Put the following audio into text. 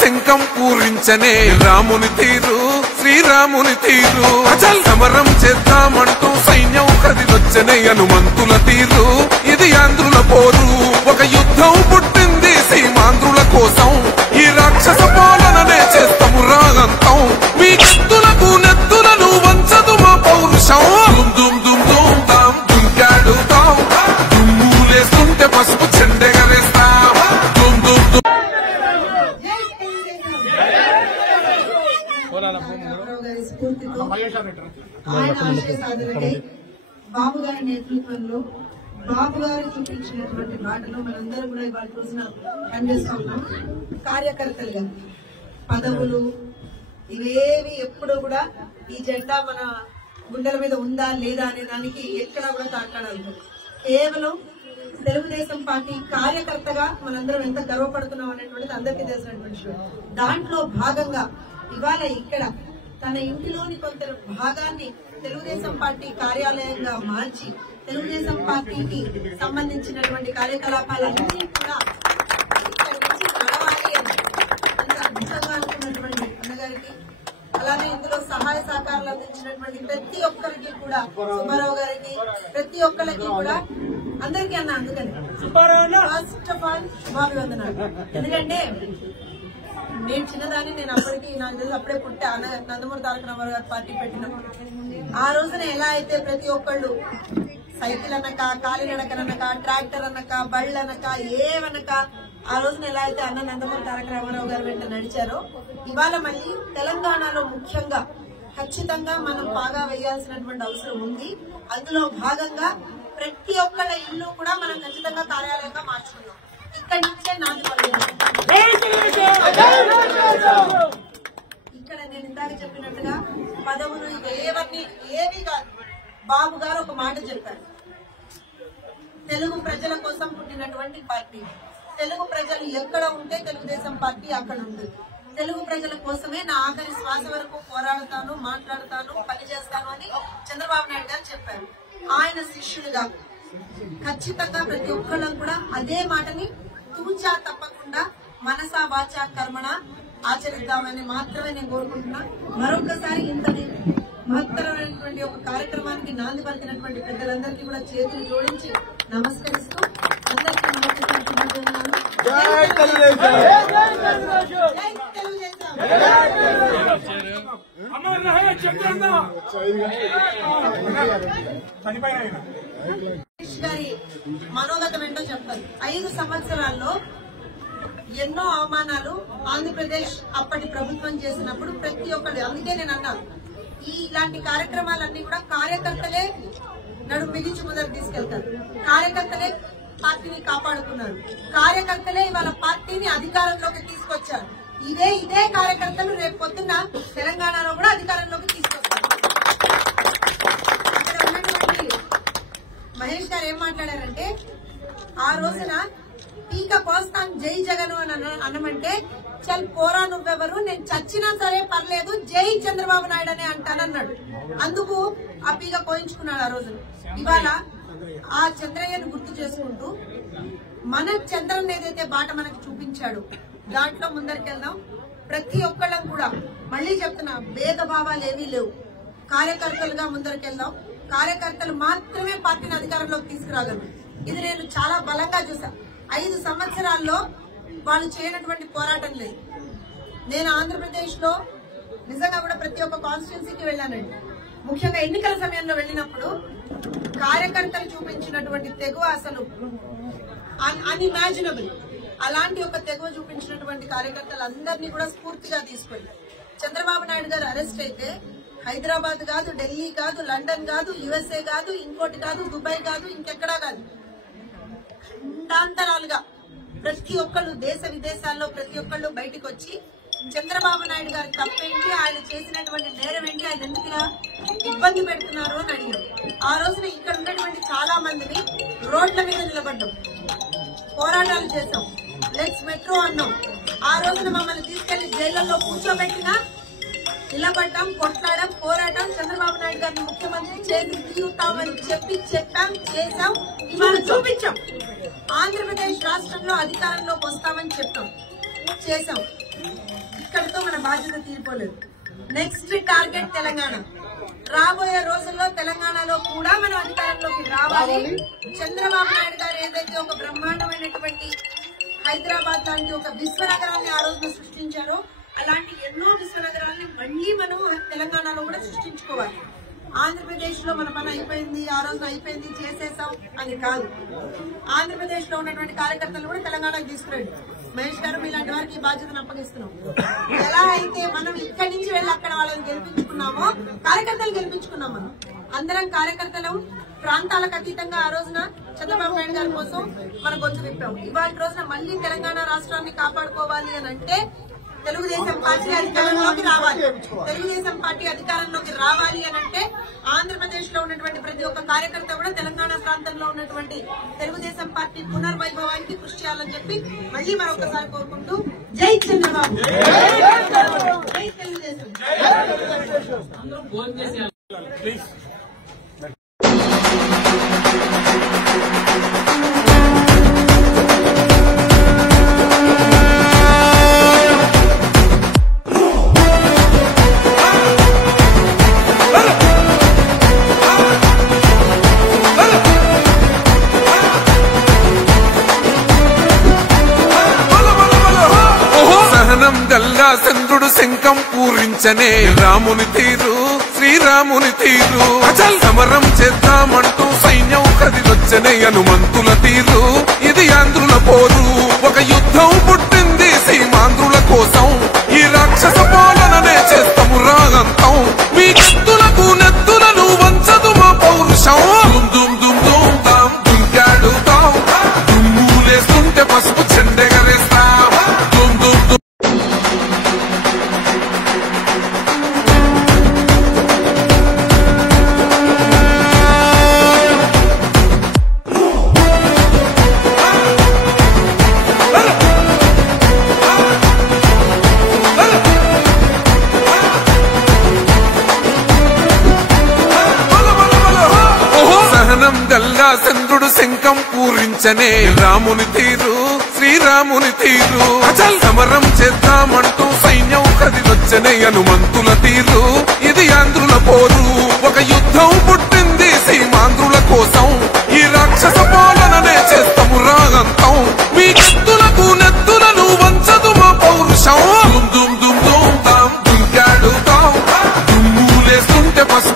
శంఖం పూరించనే రాముని తీరు శ్రీరాముని తీరు అచల్ సమరం చేద్దామంటూ సైన్యం కదిలొచ్చనే హనుమంతుల తీరు ఇది ఆంధ్రుల పోరు ఒక యుద్ధం పుట్టింది సీమాంధ్రుల కోసం ఈ రాక్షస పాలననే చేస్తాము రాగంతం మీ కత్తులకు నెత్తులను వంచదు మా పౌరుషం దుమ్ దుమ్ దుమ్ దుమ్ దుంకాడుతాం దుమ్ములేస్తుంటే పసుపు చెండెగరేస్తాం దుమ్ దుమ్ దుమ్ బాబు గారి నేతృత్వంలో బాబు గారు చూపించినటువంటి బాటలో మనందరం కూడా ఇవాళ రోజున పనిచేస్తా ఉన్నాం. కార్యకర్తలుగా పదవులు ఇవేవి ఎప్పుడూ కూడా ఈ జెండా మన గుండెల మీద ఉందా లేదా అనే దానికి ఎక్కడా కూడా తాట్లాడాలి. కేవలం తెలుగుదేశం పార్టీ కార్యకర్తగా మనందరం ఎంత గర్వపడుతున్నాం అనేటువంటిది అందరికీ తెలిసినటువంటి విషయం. దాంట్లో భాగంగా ఇవాళ ఇక్కడ తన ఇంటిలోని కొంత భాగాన్ని తెలుగుదేశం పార్టీ కార్యాలయంగా మార్చి తెలుగుదేశం పార్టీకి సంబంధించినటువంటి కార్యకలాపాలన్నీ కూడా ఇక్కడ నుంచి నడవాలి అని అంత అద్భుతంగా అనుకున్నటువంటి అన్నగారికి, అలానే ఇందులో సహాయ సహకారాలు అందించినటువంటి ప్రతి ఒక్కరికి కూడా, సుబ్బారావు గారికి, ప్రతి ఒక్కరికి కూడా అందరికీ అన్న అందుకని ఫస్ట్ ఆఫ్ ఆల్ శుభాభివందనాలు. ఎందుకంటే నేను చిన్నదాన్ని, నేను అప్పటికి నాకు తెలిసి అప్పుడే పుట్టా. నందమూరి తారక రామారావు గారు పార్టీ పెట్టినప్పుడు ఆ రోజున ఎలా అయితే ప్రతి ఒక్కళ్ళు సైకిల్ అనక, కాలినడకనక, ట్రాక్టర్ అనక, బళ్ళు అనక, ఏవనక ఆ రోజున ఎలా అయితే అన్న నందమూరి తారక రామారావు గారు వెంట నడిచారో, ఇవాళ మళ్ళీ తెలంగాణలో ముఖ్యంగా ఖచ్చితంగా మనం బాగా వేయాల్సినటువంటి అవసరం ఉంది. అందులో భాగంగా ప్రతి ఒక్కళ్ళ ఇల్లు కూడా మనం ఖచ్చితంగా కార్యాలయంగా మార్చుకున్నాం. ఇక్కడి నుంచే నాటి ఇక్కడ నేను ఇందాక చెప్పినట్టుగా పదవులు ఏవన్నీ ఏవి కాదు. బాబు గారు ఒక మాట చెప్పారు, తెలుగు ప్రజల కోసం పుట్టినటువంటి పార్టీ. తెలుగు ప్రజలు ఎక్కడ ఉంటే తెలుగుదేశం పార్టీ అక్కడ ఉంటుంది. తెలుగు ప్రజల కోసమే నా ఆఖరి శ్వాస వరకు పోరాడతాను, మాట్లాడతాను, పనిచేస్తాను అని చంద్రబాబు నాయుడు గారు చెప్పారు. ఆయన శిష్యులుగా ఖచ్చితంగా ప్రతి ఒక్కళ్ళం కూడా అదే మాటని తూచా తప్పకుండా మనసా వాచా కర్మణ ఆచరిద్దామని మాత్రమే నేను కోరుకుంటున్నా. మరొకసారి ఇంతటి మహత్తరమైనటువంటి ఒక కార్యక్రమానికి నాంది పలికినటువంటి పెద్దలందరికీ కూడా చేతులు జోడించి నమస్కరిస్తూ అందరికీ గారి మనోగతం ఏంటో చెప్పాలి. 5 సంవత్సరాల్లో ఎన్నో అవమానాలు ఆంధ్రప్రదేశ్ అప్పటి ప్రభుత్వం చేసినప్పుడు ప్రతి ఒక్కరు, అందుకే నేను అన్నాను ఇలాంటి కార్యక్రమాలన్నీ కూడా కార్యకర్తలే నడుము బిగించి ముందరకు తీసుకెళ్తారు. కార్యకర్తలే పార్టీని కాపాడుకున్నారు. కార్యకర్తలే ఇవాళ పార్టీని అధికారంలోకి తీసుకొచ్చారు. ఇదే కార్యకర్తలు రేపు పొద్దున్న తెలంగాణలో కూడా అధికారంలోకి తీసుకొస్తారు. అక్కడ ఉన్నటువంటి మహేష్ గారు ఏం మాట్లాడారంటే, ఆ రోజున పీక కోస్తాను జై జగన్ అని అనమంటే, చల్ పోరా నువ్వెవరు, నేను చచ్చినా సరే పర్లేదు జై చంద్రబాబు నాయుడు అని అంటానన్నాడు. అందుకు ఆ పీక కోయించుకున్నాడు ఆ రోజున. ఇవాళ ఆ చంద్రయ్యను గుర్తు చేసుకుంటూ మన చంద్రన్ ఏదైతే బాట మనకు చూపించాడు దాంట్లో ముందరికెళ్దాం. ప్రతి ఒక్కళ్ళం కూడా మళ్లీ చెప్తున్నా, భేదభావాలు ఏమీ లేవు. కార్యకర్తలుగా ముందరికెళ్దాం. కార్యకర్తలు మాత్రమే పార్టీని అధికారంలోకి తీసుకురాగలరు. ఇది నేను చాలా బలంగా చూసా. 5 సంవత్సరాల్లో వాళ్ళు చేయనటువంటి పోరాటం లేదు. నేను ఆంధ్రప్రదేశ్ లో నిజంగా కూడా ప్రతి ఒక్క కాన్స్టిట్యున్సీకి వెళ్ళానండి. ముఖ్యంగా ఎన్నికల సమయంలో వెళ్ళినప్పుడు కార్యకర్తలు చూపించినటువంటి తెగువ అసలు అన్ఇమాజినబుల్. అలాంటి ఒక తెగువ చూపించినటువంటి కార్యకర్తలందరినీ కూడా స్ఫూర్తిగా తీసుకెళ్లారు. చంద్రబాబు నాయుడు గారు అరెస్ట్ అయితే హైదరాబాద్ కాదు, ఢిల్లీ కాదు, లండన్ కాదు, యుఎస్ఏ కాదు, ఇంకోటి కాదు, దుబాయ్ కాదు, ఇంకెక్కడా కాదు, ఖండాంతరాలుగా ప్రతి ఒక్కళ్ళు దేశ విదేశాల్లో ప్రతి ఒక్కళ్ళు బయటకు వచ్చి చంద్రబాబు నాయుడు గారి తప్పేంటి, ఆయన చేసినటువంటి నేరం ఏంటి, ఆయన ఎందుకు ఇలా ఇబ్బంది పెడుతున్నారు అని అడిగారు. ఆ రోజున ఇక్కడ ఉన్నటువంటి చాలా మందిని రోడ్ల మీద నిలబడ్డాం, పోరాటాలు చేస్తాం, లెట్స్ మెట్రో అన్నాం. ఆ రోజున మమ్మల్ని తీసుకెళ్లి జైళ్లలో కూర్చోబెట్టినా నిలబడ్డాం, కొట్లాడాం, పోరాటం. చంద్రబాబు నాయుడు గారిని ముఖ్యమంత్రి చేసి తీరుతామని చెప్పాం, చేశాం, ఇవాళ చూపించాం. ఆంధ్రప్రదేశ్ రాష్ట్రంలో అధికారంలోకి వస్తామని చెప్పాం, చేశాం. ఇక్కడితో మన బాధ్యత తీరిపోలేదు. Next target Telangana. రాబోయే రోజుల్లో తెలంగాణలో కూడా మనం అధికారంలోకి రావాలి. చంద్రబాబు నాయుడు గారు ఏదైతే ఒక బ్రహ్మాండమైనటువంటి హైదరాబాద్ లాంటి ఒక విశ్వనగరాన్ని ఆ రోజున సృష్టించారో అలాంటి ఎన్నో విశ్వనగరాల్ని మళ్లీ మనం తెలంగాణలో కూడా సృష్టించుకోవాలి. ఆంధ్రప్రదేశ్ లో మన పని అయిపోయింది, ఆ రోజున అయిపోయింది, చేసేసాం అని కాదు. ఆంధ్రప్రదేశ్ లో ఉన్నటువంటి కార్యకర్తలు కూడా తెలంగాణకు తీసుకురండి. మహేష్ గారు మీలాంటి వారికి ఈ బాధ్యతను అప్పగిస్తున్నాం. ఎలా అయితే మనం ఇక్కడి నుంచి వెళ్ళి అక్కడ వాళ్ళని గెలిపించుకున్నామో కార్యకర్తలు గెలిపించుకున్నాం. మనం అందరం కార్యకర్తలు ప్రాంతాలకు అతీతంగా ఆ రోజున చంద్రబాబు నాయుడు గారి కోసం మన గొంతు విప్పాం. ఇవాళ రోజున మళ్లీ తెలంగాణ రాష్ట్రాన్ని కాపాడుకోవాలి అని అంటే తెలుగుదేశం పార్టీ అధికారంలోకి రావాలి. తెలుగుదేశం పార్టీ అధికారంలోకి రావాలి అని అంటే ఆంధ్రప్రదేశ్ లో ఉన్నటువంటి ప్రతి ఒక్క కార్యకర్త కూడా తెలంగాణ ప్రాంతంలో ఉన్నటువంటి తెలుగుదేశం పార్టీ పునర్వైభవానికి కృషి చేయాలని చెప్పి మళ్లీ మరొకసారి కోరుకుంటూ జై చంద్రబాబు, జై తెలుగుదేశం. చంద్రుడు శంఖం పూరించనే రాముని తీరు, శ్రీరాముని తీరు. అచల్ సమరం చేద్దామంటూ సైన్యం కదిలొచ్చనే హనుమంతుల తీరు. ఇది ఆంధ్రుల పోరు, ఒక యుద్ధం పుట్టింది సీమాంధ్రుల కోసం. ఈ రాక్షస పాలననే చేస్తాము రాగంతం. మీ కత్తులకు నెత్తులను వంచదు మా పౌరుషం. దుమ్ దుమ్ దుమ్ తాం దుంకాడుతాం, దుమ్ములేస్తుంటే పసుపు చెండెగరేస్తాం. దుమ్ దుమ్ దుమ్. చంద్రుడు శంఖం పూరించనే రాముని తీరు, శ్రీరాముని తీరు. అచల్ సమరం చేద్దామంటూ సైన్యం కదిలొచ్చనే హనుమంతుల తీరు. ఇది ఆంధ్రుల పోరు, ఒక యుద్ధం పుట్టింది సీమాంధ్రుల కోసం. ఈ రాక్షస పాలననే చేస్తాము రాగంతం. మీ కత్తులకు నెత్తులను వంచదు మా పౌరుషం. దుమ్ దుమ్ దుమ్ దుమ్ తాం దుంకాడుతాం, దుమ్ములేస్తుంటే పసు